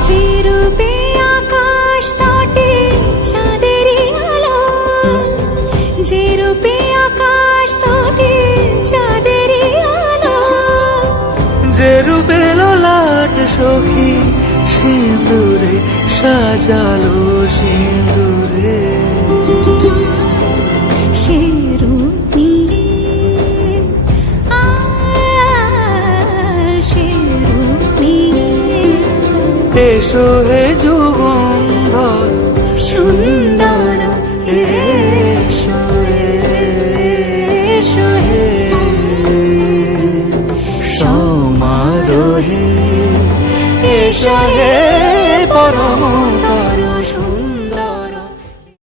রূপে আকাশ তটে চাঁদেরই আলো। যে আকাশ তটে চাঁদেরই আলো। যে রূপে লোলাট সখী সিঁদুরে সাজালো সিঁদুরে সিঁদুরে এসো হে যুগন্ধর সুন্দর এসো এসো হে সমারোহে এসো হে